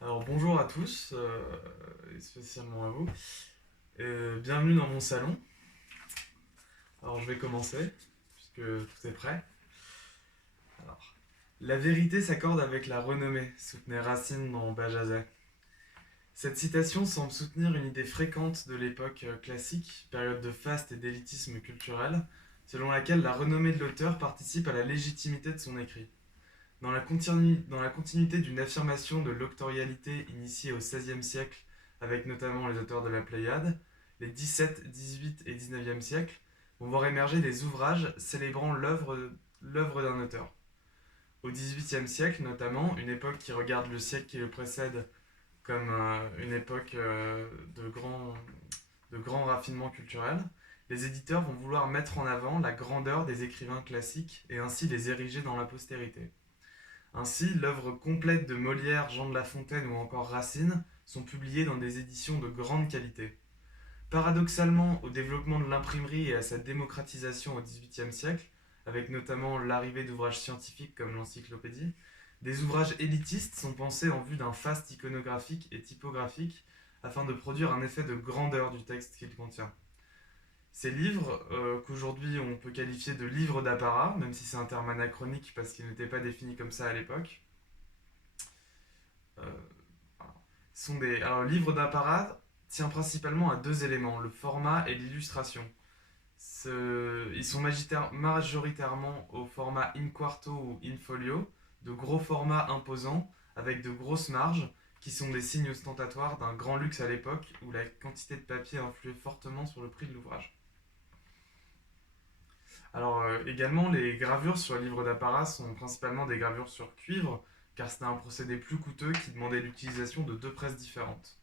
Alors bonjour à tous, et spécialement à vous. Bienvenue dans mon salon. Alors je vais commencer, puisque tout est prêt. Alors, la vérité s'accorde avec la renommée, soutenait Racine dans Bajazet. Cette citation semble soutenir une idée fréquente de l'époque classique, période de faste et d'élitisme culturel, selon laquelle la renommée de l'auteur participe à la légitimité de son écrit. Dans la continuité d'une affirmation de l'octorialité initiée au XVIe siècle, avec notamment les auteurs de la Pléiade, les XVIIe, XVIIIe et XIXe siècles vont voir émerger des ouvrages célébrant l'œuvre d'un auteur. Au XVIIIe siècle, notamment, une époque qui regarde le siècle qui le précède comme une époque de grand raffinement culturel, les éditeurs vont vouloir mettre en avant la grandeur des écrivains classiques et ainsi les ériger dans la postérité. Ainsi, l'œuvre complète de Molière, Jean de La Fontaine ou encore Racine sont publiées dans des éditions de grande qualité. Paradoxalement, au développement de l'imprimerie et à sa démocratisation au XVIIIe siècle, avec notamment l'arrivée d'ouvrages scientifiques comme l'encyclopédie, des ouvrages élitistes sont pensés en vue d'un faste iconographique et typographique afin de produire un effet de grandeur du texte qu'il contient. Ces livres, qu'aujourd'hui on peut qualifier de livres d'apparat, même si c'est un terme anachronique parce qu'il n'était pas défini comme ça à l'époque, euh, alors, le livre d'apparat tient principalement à deux éléments, le format et l'illustration. Ils sont majoritairement au format in quarto ou in folio, de gros formats imposants avec de grosses marges qui sont des signes ostentatoires d'un grand luxe à l'époque où la quantité de papier influait fortement sur le prix de l'ouvrage. Alors également, les gravures sur les livres d'apparat sont principalement des gravures sur cuivre, car c'était un procédé plus coûteux qui demandait l'utilisation de deux presses différentes.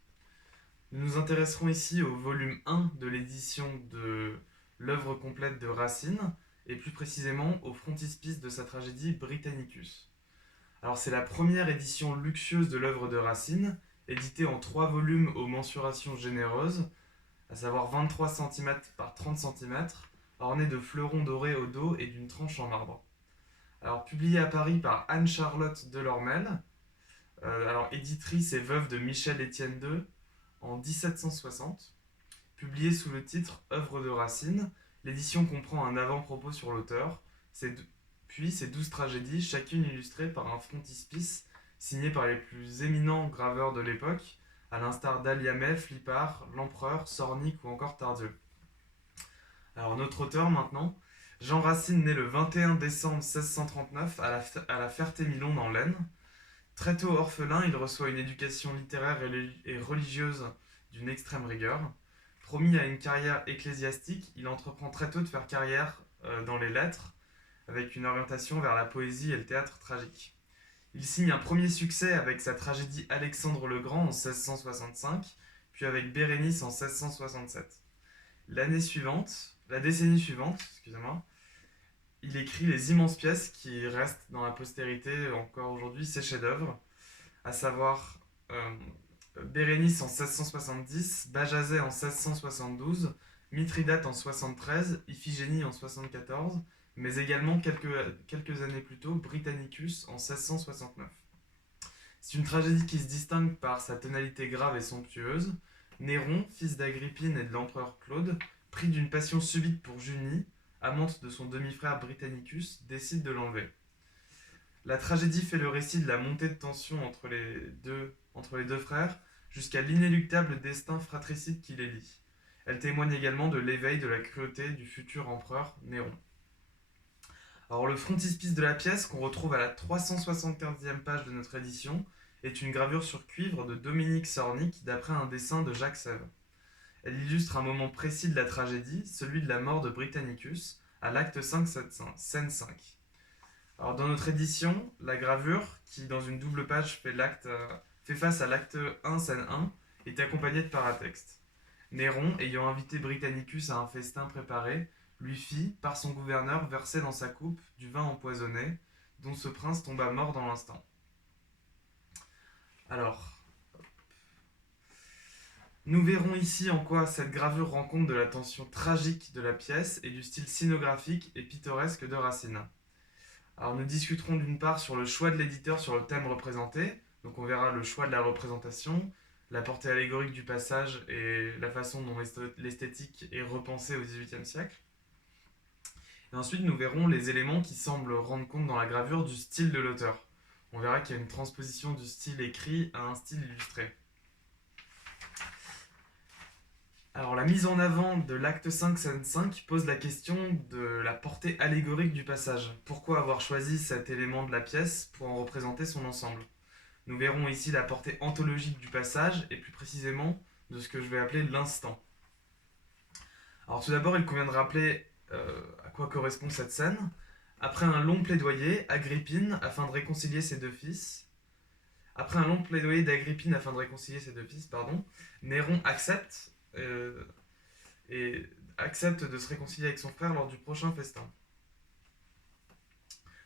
Nous nous intéresserons ici au volume 1 de l'édition de l'œuvre complète de Racine, et plus précisément au frontispice de sa tragédie Britannicus. Alors c'est la première édition luxueuse de l'œuvre de Racine, éditée en 3 volumes aux mensurations généreuses, à savoir 23 cm par 30 cm, ornée de fleurons dorés au dos et d'une tranche en marbre. Alors publiée à Paris par Anne-Charlotte Delormel, alors éditrice et veuve de Michel-Étienne II en 1760, publiée sous le titre Œuvre de Racine. L'édition comprend un avant-propos sur l'auteur, puis ses 12 tragédies, chacune illustrée par un frontispice signé par les plus éminents graveurs de l'époque, à l'instar d'Aliamet, Flippard, L'Empereur, Sornic ou encore Tardieu. Alors notre auteur maintenant, Jean Racine naît le 21 décembre 1639 à la Ferté-Milon dans l'Aisne. Très tôt orphelin, il reçoit une éducation littéraire et religieuse d'une extrême rigueur. Promis à une carrière ecclésiastique, il entreprend très tôt de faire carrière dans les lettres, avec une orientation vers la poésie et le théâtre tragique. Il signe un premier succès avec sa tragédie Alexandre le Grand en 1665, puis avec Bérénice en 1667. La décennie suivante, excusez-moi, il écrit les immenses pièces qui restent dans la postérité encore aujourd'hui, ses chefs-d'œuvre, à savoir Bérénice en 1670, Bajazet en 1672, Mithridate en 73, Iphigénie en 74, mais également quelques années plus tôt, Britannicus en 1669. C'est une tragédie qui se distingue par sa tonalité grave et somptueuse. Néron, fils d'Agrippine et de l'empereur Claude, pris d'une passion subite pour Junie, amante de son demi-frère Britannicus, décide de l'enlever. La tragédie fait le récit de la montée de tension entre les deux frères, jusqu'à l'inéluctable destin fratricide qui les lie. Elle témoigne également de l'éveil de la cruauté du futur empereur Néron. Alors le frontispice de la pièce, qu'on retrouve à la 375e page de notre édition, est une gravure sur cuivre de Dominique Sornic d'après un dessin de Jacques Sève. Elle illustre un moment précis de la tragédie, celui de la mort de Britannicus, à l'acte 5, scène 5. Alors dans notre édition, la gravure, qui dans une double page fait face à l'acte 1, scène 1, est accompagnée de paratexte. Néron, ayant invité Britannicus à un festin préparé, lui fit, par son gouverneur, verser dans sa coupe du vin empoisonné, dont ce prince tomba mort dans l'instant. Alors, nous verrons ici en quoi cette gravure rend compte de la tension tragique de la pièce et du style scénographique et pittoresque de Racine. Alors nous discuterons d'une part sur le choix de l'éditeur sur le thème représenté, Donc on verra le choix de la représentation, la portée allégorique du passage et la façon dont l'esthétique est repensée au XVIIIe siècle. Et ensuite, nous verrons les éléments qui semblent rendre compte dans la gravure du style de l'auteur. On verra qu'il y a une transposition du style écrit à un style illustré. Alors, la mise en avant de l'acte 5, scène 5 pose la question de la portée allégorique du passage. Pourquoi avoir choisi cet élément de la pièce pour en représenter son ensemble? Nous verrons ici la portée anthologique du passage et plus précisément de ce que je vais appeler l'instant. Alors tout d'abord, il convient de rappeler à quoi correspond cette scène. Après un long plaidoyer, Agrippine, afin de réconcilier ses deux fils, Néron accepte et accepte de se réconcilier avec son frère lors du prochain festin.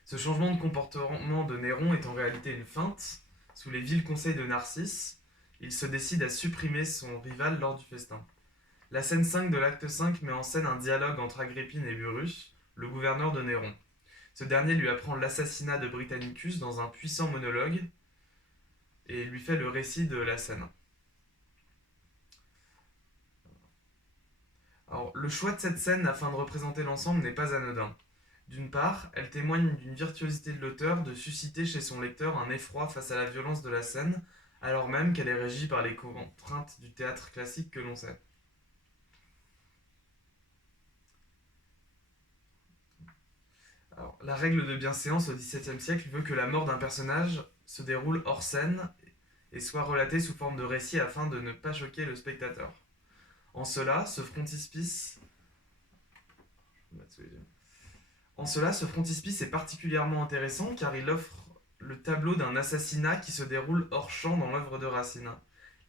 Ce changement de comportement de Néron est en réalité une feinte. Sous les vils conseils de Narcisse, il se décide à supprimer son rival lors du festin. La scène 5 de l'acte 5 met en scène un dialogue entre Agrippine et Burrus, le gouverneur de Néron. Ce dernier lui apprend l'assassinat de Britannicus dans un puissant monologue et lui fait le récit de la scène. Alors, le choix de cette scène afin de représenter l'ensemble n'est pas anodin. D'une part, elle témoigne d'une virtuosité de l'auteur de susciter chez son lecteur un effroi face à la violence de la scène, alors même qu'elle est régie par les contraintes du théâtre classique que l'on sait. Alors, la règle de bienséance au XVIIe siècle veut que la mort d'un personnage se déroule hors scène et soit relatée sous forme de récit afin de ne pas choquer le spectateur. En cela, ce frontispice est particulièrement intéressant car il offre le tableau d'un assassinat qui se déroule hors champ dans l'œuvre de Racine.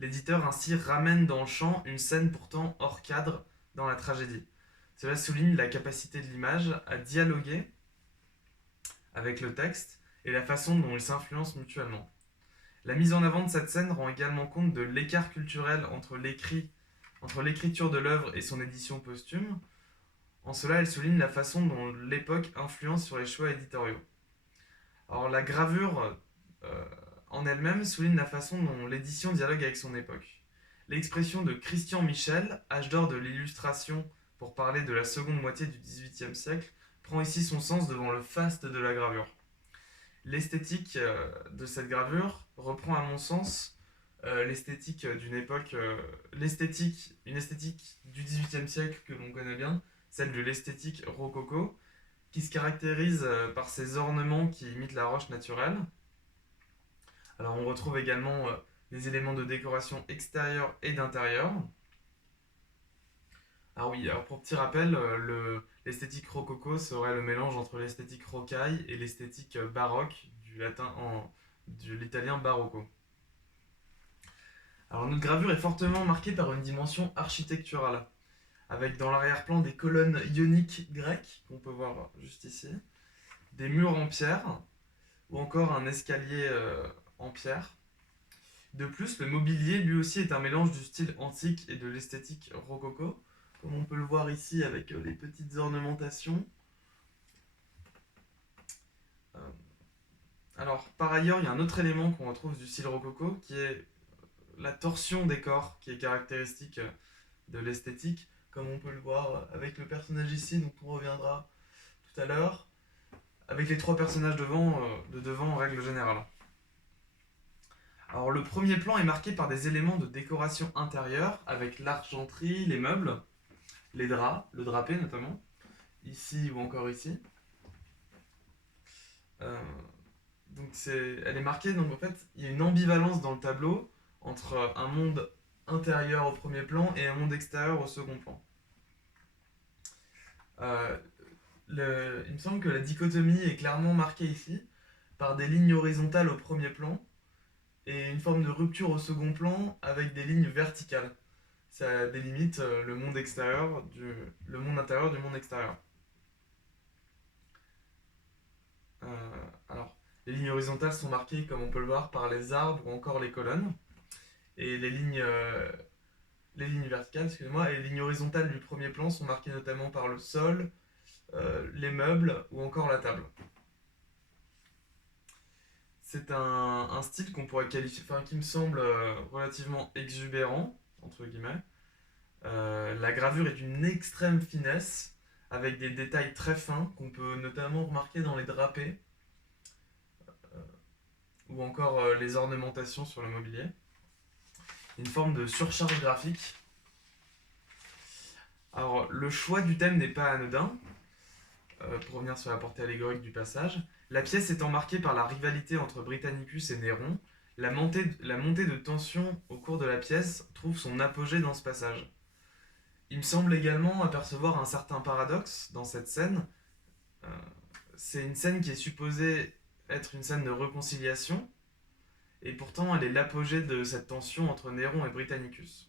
L'éditeur ainsi ramène dans le champ une scène pourtant hors cadre dans la tragédie. Cela souligne la capacité de l'image à dialoguer avec le texte et la façon dont ils s'influencent mutuellement. La mise en avant de cette scène rend également compte de l'écart culturel entre l'écriture de l'œuvre et son édition posthume. En cela, elle souligne la façon dont l'époque influence sur les choix éditoriaux. Alors la gravure en elle-même souligne la façon dont l'édition dialogue avec son époque. L'expression de Christian Michel, âge d'or de l'illustration pour parler de la seconde moitié du XVIIIe siècle, prend ici son sens devant le faste de la gravure. L'esthétique de cette gravure reprend à mon sens l'esthétique d'une époque, une esthétique du XVIIIe siècle que l'on connaît bien, celle de l'esthétique rococo, qui se caractérise par ses ornements qui imitent la roche naturelle. Alors on retrouve également des éléments de décoration extérieure et d'intérieur. Alors oui, alors pour petit rappel, l'esthétique rococo serait le mélange entre l'esthétique rocaille et l'esthétique baroque de l'italien barocco. Alors notre gravure est fortement marquée par une dimension architecturale, avec dans l'arrière-plan des colonnes ioniques grecques, qu'on peut voir juste ici, des murs en pierre, ou encore un escalier en pierre. De plus, le mobilier lui aussi est un mélange du style antique et de l'esthétique rococo, comme on peut le voir ici avec les petites ornementations. Alors, par ailleurs, il y a un autre élément qu'on retrouve du style rococo, qui est la torsion des corps, qui est caractéristique de l'esthétique, comme on peut le voir avec le personnage ici, dont on reviendra tout à l'heure, avec les trois personnages de devant en règle générale. Alors le premier plan est marqué par des éléments de décoration intérieure, avec l'argenterie, les meubles, les draps, le drapé notamment, ici ou encore ici. Donc elle est marquée, donc en fait il y a une ambivalence dans le tableau entre un monde intérieur au premier plan et un monde extérieur au second plan. Il me semble que la dichotomie est clairement marquée ici par des lignes horizontales au premier plan et une forme de rupture au second plan avec des lignes verticales. Ça délimite le monde intérieur du monde extérieur. Alors, les lignes horizontales sont marquées, comme on peut le voir, par les arbres ou encore les colonnes. Et les lignes verticales, et les lignes horizontales du premier plan sont marquées notamment par le sol, les meubles ou encore la table. C'est un style qu'on pourrait qualifier, enfin qui me semble relativement exubérant, entre guillemets. La gravure est d'une extrême finesse, avec des détails très fins qu'on peut notamment remarquer dans les drapés ou encore les ornementations sur le mobilier. Une forme de surcharge graphique. Alors, le choix du thème n'est pas anodin, pour revenir sur la portée allégorique du passage. La pièce étant marquée par la rivalité entre Britannicus et Néron, la montée de tension au cours de la pièce trouve son apogée dans ce passage. Il me semble également apercevoir un certain paradoxe dans cette scène. Euh, c'est une scène qui est supposée être une scène de réconciliation, et pourtant elle est l'apogée de cette tension entre Néron et Britannicus.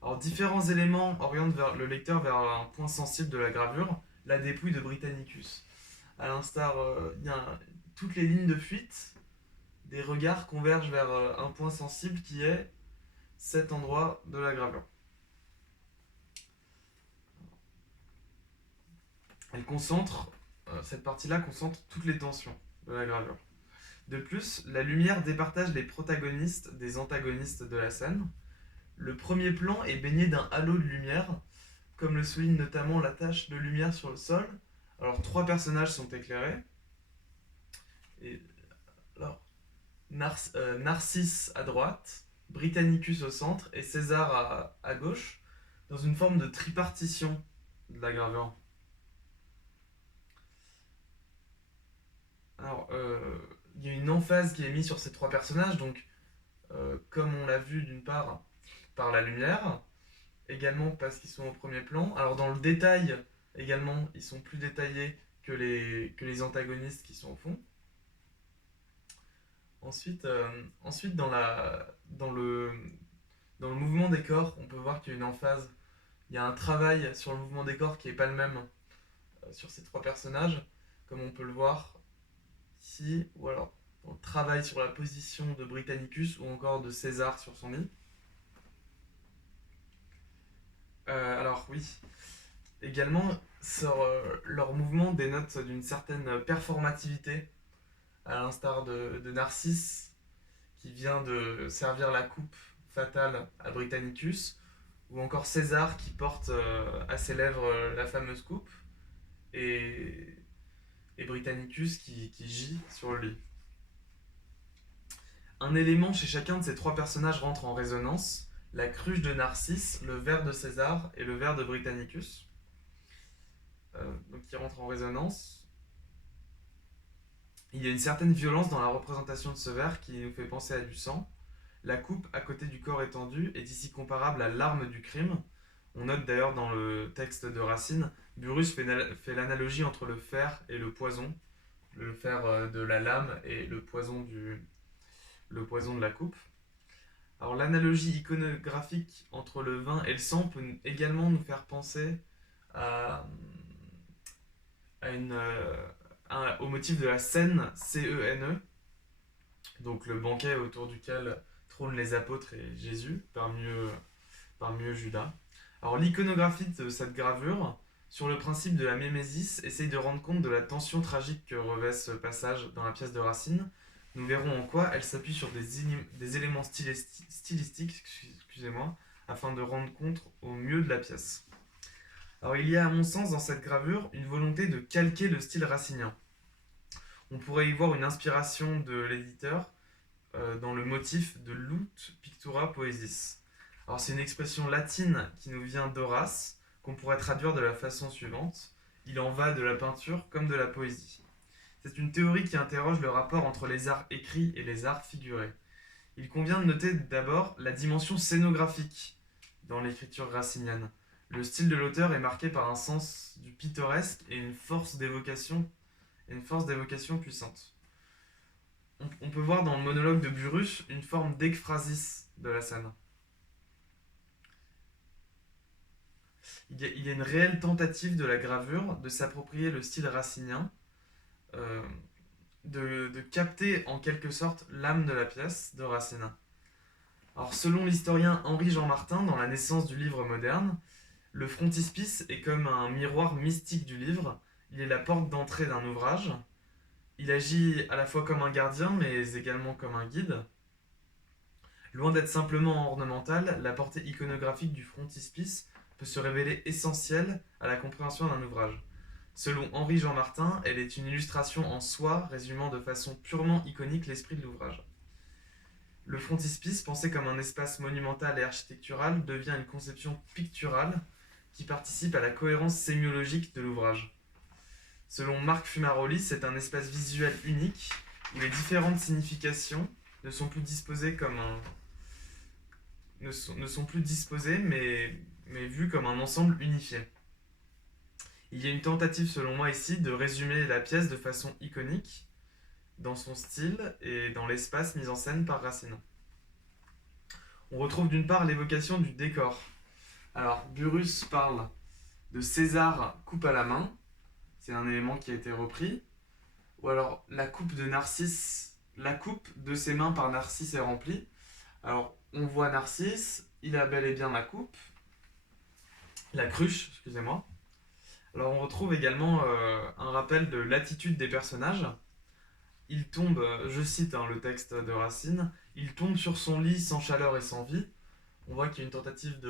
Alors différents éléments orientent le lecteur vers un point sensible de la gravure, la dépouille de Britannicus. À l'instar, il y a toutes les lignes de fuite, des regards convergent vers un point sensible qui est cet endroit de la gravure. Cette partie-là concentre toutes les tensions de la gravure. De plus, la lumière départage les protagonistes des antagonistes de la scène. Le premier plan est baigné d'un halo de lumière, comme le souligne notamment la tache de lumière sur le sol. Alors, trois personnages sont éclairés. Et, alors, Narcisse à droite, Britannicus au centre et César à gauche, dans une forme de tripartition de la gravure. Alors, il y a une emphase qui est mise sur ces trois personnages, donc comme on l'a vu d'une part par la lumière, également parce qu'ils sont au premier plan. Alors dans le détail, également, ils sont plus détaillés que les antagonistes qui sont au fond. Ensuite dans le mouvement des corps, on peut voir qu'il y a une emphase. Il y a un travail sur le mouvement des corps qui n'est pas le même sur ces trois personnages, comme on peut le voir ici, ou alors on travaille sur la position de Britannicus ou encore de César sur son lit. Alors oui, également, leur mouvement dénote d'une certaine performativité, à l'instar de Narcisse, qui vient de servir la coupe fatale à Britannicus, ou encore César qui porte à ses lèvres la fameuse coupe, et, et Britannicus qui gît sur le lit. Un élément chez chacun de ces trois personnages rentre en résonance, la cruche de Narcisse, le verre de César et le verre de Britannicus. Donc qui rentrent en résonance. Il y a une certaine violence dans la représentation de ce verre qui nous fait penser à du sang. La coupe à côté du corps étendu est ici comparable à l'arme du crime. On note d'ailleurs dans le texte de Racine, Burrus fait l'analogie entre le fer et le poison, le fer de la lame et le poison de la coupe. Alors l'analogie iconographique entre le vin et le sang peut également nous faire penser au motif de la scène CENE, donc le banquet autour duquel trônent les apôtres et Jésus, parmi eux Judas. Alors l'iconographie de cette gravure, sur le principe de la mémésis, essaye de rendre compte de la tension tragique que revêt ce passage dans la pièce de Racine. Nous verrons en quoi elle s'appuie sur des éléments stylistiques, afin de rendre compte au mieux de la pièce. Alors il y a à mon sens dans cette gravure une volonté de calquer le style racinien. On pourrait y voir une inspiration de l'éditeur dans le motif de Lut Pictura Poesis. Alors c'est une expression latine qui nous vient d'Horace, qu'on pourrait traduire de la façon suivante. Il en va de la peinture comme de la poésie. C'est une théorie qui interroge le rapport entre les arts écrits et les arts figurés. Il convient de noter d'abord la dimension scénographique dans l'écriture racinienne. Le style de l'auteur est marqué par un sens du pittoresque et une force d'évocation puissante. On peut voir dans le monologue de Burrus une forme d'ekphrasis de la scène. Il y a une réelle tentative de la gravure de s'approprier le style racinien, de capter en quelque sorte l'âme de la pièce de Racine. Alors selon l'historien Henri-Jean Martin, dans La naissance du livre moderne, le frontispice est comme un miroir mystique du livre, il est la porte d'entrée d'un ouvrage, Il agit à la fois comme un gardien, mais également comme un guide. Loin d'être simplement ornemental, la portée iconographique du frontispice peut se révéler essentielle à la compréhension d'un ouvrage. Selon Henri-Jean Martin, elle est une illustration en soi, résumant de façon purement iconique l'esprit de l'ouvrage. Le frontispice, pensé comme un espace monumental et architectural, devient une conception picturale qui participe à la cohérence sémiologique de l'ouvrage. Selon Marc Fumaroli, c'est un espace visuel unique où les différentes significations ne sont plus disposées comme un ne sont plus disposées mais vues comme un ensemble unifié. Il y a une tentative selon moi ici de résumer la pièce de façon iconique dans son style et dans l'espace mis en scène par Racine. On retrouve d'une part l'évocation du décor. Alors Burrus parle de César coupe à la main, c'est un élément qui a été repris, ou alors la coupe de Narcisse, la coupe de ses mains par Narcisse est remplie. Alors on voit Narcisse, il a bel et bien la coupe, la cruche, excusez-moi. Alors on retrouve également un rappel de l'attitude des personnages. Il tombe, je cite le texte de Racine, il tombe sur son lit sans chaleur et sans vie. On voit qu'il y a une tentative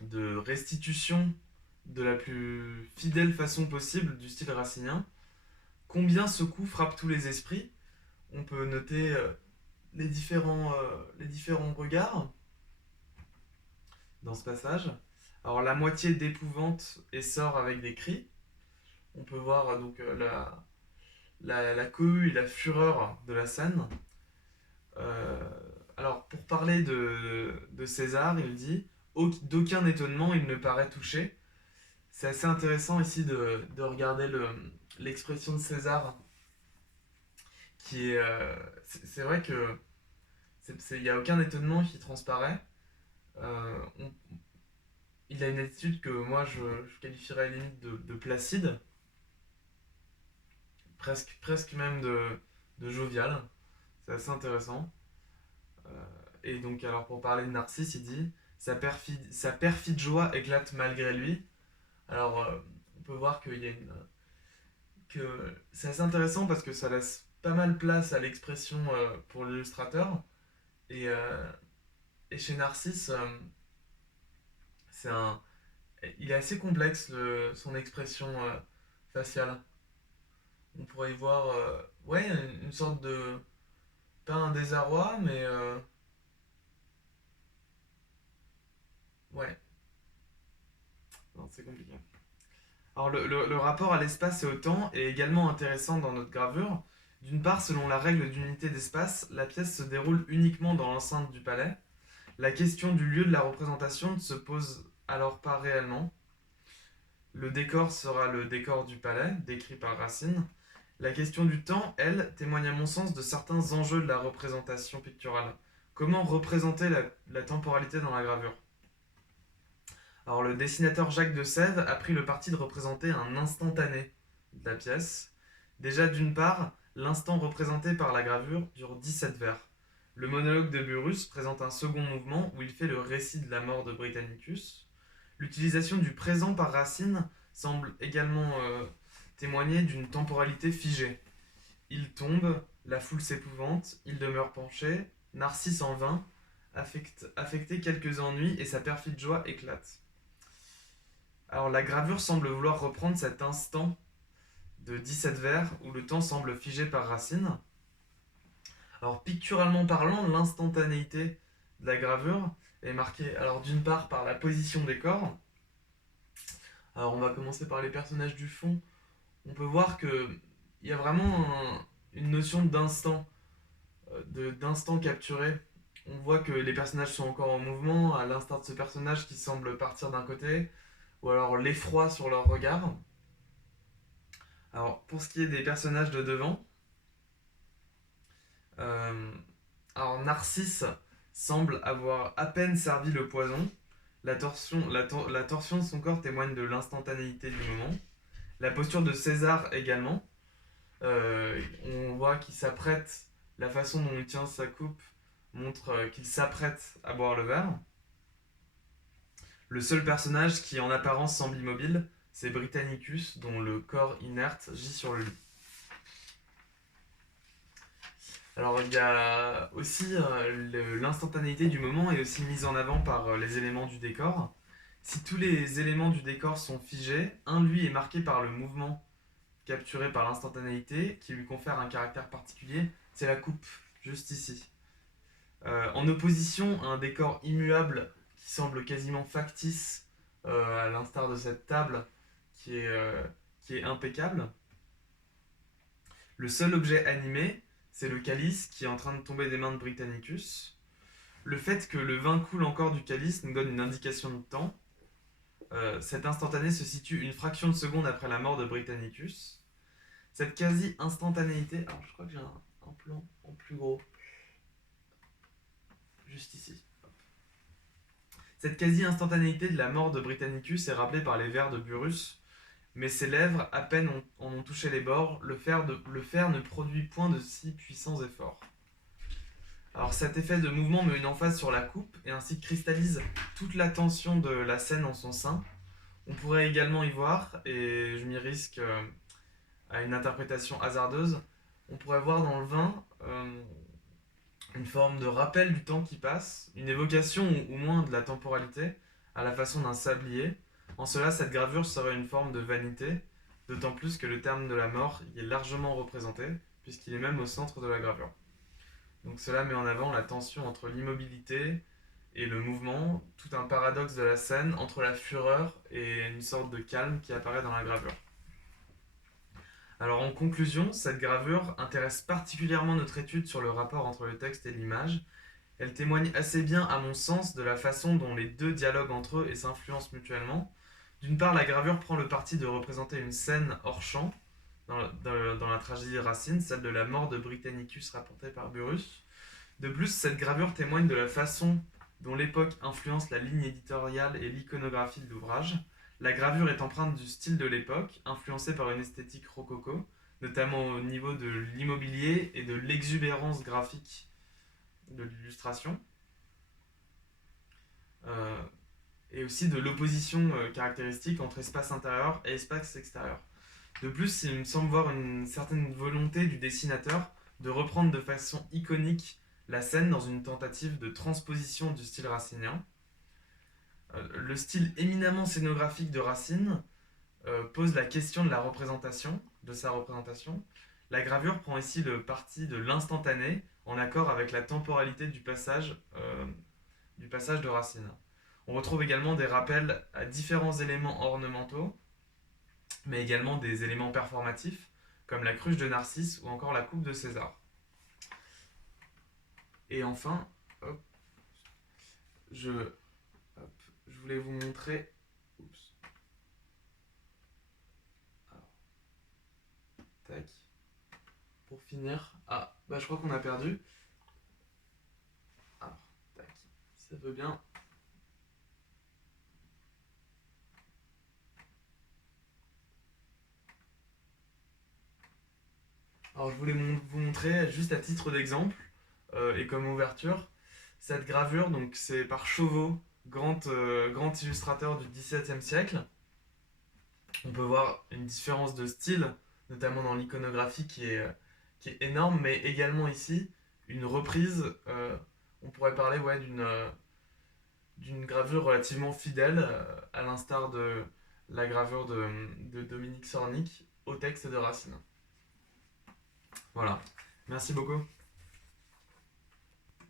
de restitution de la plus fidèle façon possible du style racinien. Combien ce coup frappe tous les esprits. On peut noter les différents regards dans ce passage. Alors la moitié d'épouvante et sort avec des cris. On peut voir donc la cohue et la fureur de la scène. Alors pour parler de César, il dit d'aucun étonnement il ne paraît touché. C'est assez intéressant ici de regarder l'expression de César qui est c'est vrai que il n'y a aucun étonnement qui transparaît. Euh, on- il a une attitude que moi je qualifierais à la limite de placide, presque même de jovial. C'est assez intéressant. Et donc, alors pour parler de Narcisse, il dit sa perfide joie éclate malgré lui. Alors, on peut voir qu'il y a que c'est assez intéressant parce que ça laisse pas mal place à l'expression pour l'illustrateur. Et, euh, et chez Narcisse, c'est un, il est assez complexe son expression faciale. On pourrait y voir ouais, une sorte de. Pas un désarroi, mais. Ouais, non, c'est compliqué. Alors le rapport à l'espace et au temps est également intéressant dans notre gravure. D'une part, selon la règle d'unité d'espace, la pièce se déroule uniquement dans l'enceinte du palais. La question du lieu de la représentation ne se pose alors pas réellement. Le décor sera le décor du palais, décrit par Racine. La question du temps, elle, témoigne à mon sens de certains enjeux de la représentation picturale. Comment représenter la temporalité dans la gravure? Alors le dessinateur Jacques de Sèvres a pris le parti de représenter un instantané de la pièce. Déjà d'une part, l'instant représenté par la gravure dure 17 vers. Le monologue de Burrus présente un second mouvement où il fait le récit de la mort de Britannicus. L'utilisation du présent par Racine semble également témoigner d'une temporalité figée. Il tombe, la foule s'épouvante, il demeure penché, Narcisse en vain, affecté quelques ennuis et sa perfide joie éclate. Alors la gravure semble vouloir reprendre cet instant de 17 vers où le temps semble figé par Racine. Alors picturalement parlant, l'instantanéité de la gravure est marquée alors d'une part par la position des corps. Alors on va commencer par les personnages du fond. On peut voir que il y a vraiment une notion d'instant, d'instant capturé. On voit que les personnages sont encore en mouvement, à l'instar de ce personnage qui semble partir d'un côté, ou alors l'effroi sur leur regard. Alors, pour ce qui est des personnages de devant, euh, alors Narcisse semble avoir à peine servi le poison. La torsion de son corps témoigne de l'instantanéité du moment. La posture de César également. On voit qu'il s'apprête, la façon dont il tient sa coupe montre qu'il s'apprête à boire le verre. Le seul personnage qui en apparence semble immobile, c'est Britannicus, dont le corps inerte gît sur le lit. Alors il y a aussi l'instantanéité du moment est aussi mise en avant par les éléments du décor. Si tous les éléments du décor sont figés, un lui est marqué par le mouvement capturé par l'instantanéité qui lui confère un caractère particulier, c'est la coupe, juste ici. En opposition à un décor immuable qui semble quasiment factice, à l'instar de cette table qui est, euh, qui est impeccable, le seul objet animé, c'est le calice qui est en train de tomber des mains de Britannicus. Le fait que le vin coule encore du calice nous donne une indication de temps. Cet instantané se situe une fraction de seconde après la mort de Britannicus. Cette quasi-instantanéité. Alors, je crois que j'ai un plan en plus gros. Juste ici. Cette quasi-instantanéité de la mort de Britannicus est rappelée par les vers de Burrus. Mais ses lèvres, à peine en ont touché les bords, le fer ne produit point de si puissants efforts. Alors cet effet de mouvement met une emphase sur la coupe et ainsi cristallise toute l'attention de la scène en son sein. On pourrait également y voir, et je m'y risque à une interprétation hasardeuse, on pourrait voir dans le vin une forme de rappel du temps qui passe, une évocation ou moins de la temporalité, à la façon d'un sablier. En cela, cette gravure serait une forme de vanité, d'autant plus que le terme de la mort y est largement représenté, puisqu'il est même au centre de la gravure. Donc cela met en avant la tension entre l'immobilité et le mouvement, tout un paradoxe de la scène entre la fureur et une sorte de calme qui apparaît dans la gravure. Alors en conclusion, cette gravure intéresse particulièrement notre étude sur le rapport entre le texte et l'image. Elle témoigne assez bien, à mon sens, de la façon dont les deux dialoguent entre eux et s'influencent mutuellement. D'une part, la gravure prend le parti de représenter une scène hors champ, dans la tragédie de Racine, celle de la mort de Britannicus rapportée par Burrus. De plus, cette gravure témoigne de la façon dont l'époque influence la ligne éditoriale et l'iconographie de l'ouvrage. La gravure est empreinte du style de l'époque, influencée par une esthétique rococo, notamment au niveau de l'immobilier et de l'exubérance graphique de l'illustration, euh, et aussi de l'opposition caractéristique entre espace intérieur et espace extérieur. De plus, il me semble voir une certaine volonté du dessinateur de reprendre de façon iconique la scène dans une tentative de transposition du style racinien. Le style éminemment scénographique de Racine pose la question de la représentation, de sa représentation. La gravure prend ici le parti de l'instantané, en accord avec la temporalité du passage de Racine. On retrouve également des rappels à différents éléments ornementaux, mais également des éléments performatifs, comme la cruche de Narcisse ou encore la coupe de César. Et enfin, hop, je, je voulais vous montrer. Oups. Alors, tac. Pour finir. Ah, bah je crois qu'on a perdu. Alors, tac. Ça veut bien. Alors, je voulais vous montrer, juste à titre d'exemple, et comme ouverture, cette gravure, donc c'est par Chauveau, grand illustrateur du XVIIe siècle. On peut voir une différence de style, notamment dans l'iconographie qui est énorme, mais également ici, une reprise, on pourrait parler ouais, d'une gravure relativement fidèle, à l'instar de la gravure de Dominique Sornic au texte de Racine. Voilà, merci beaucoup.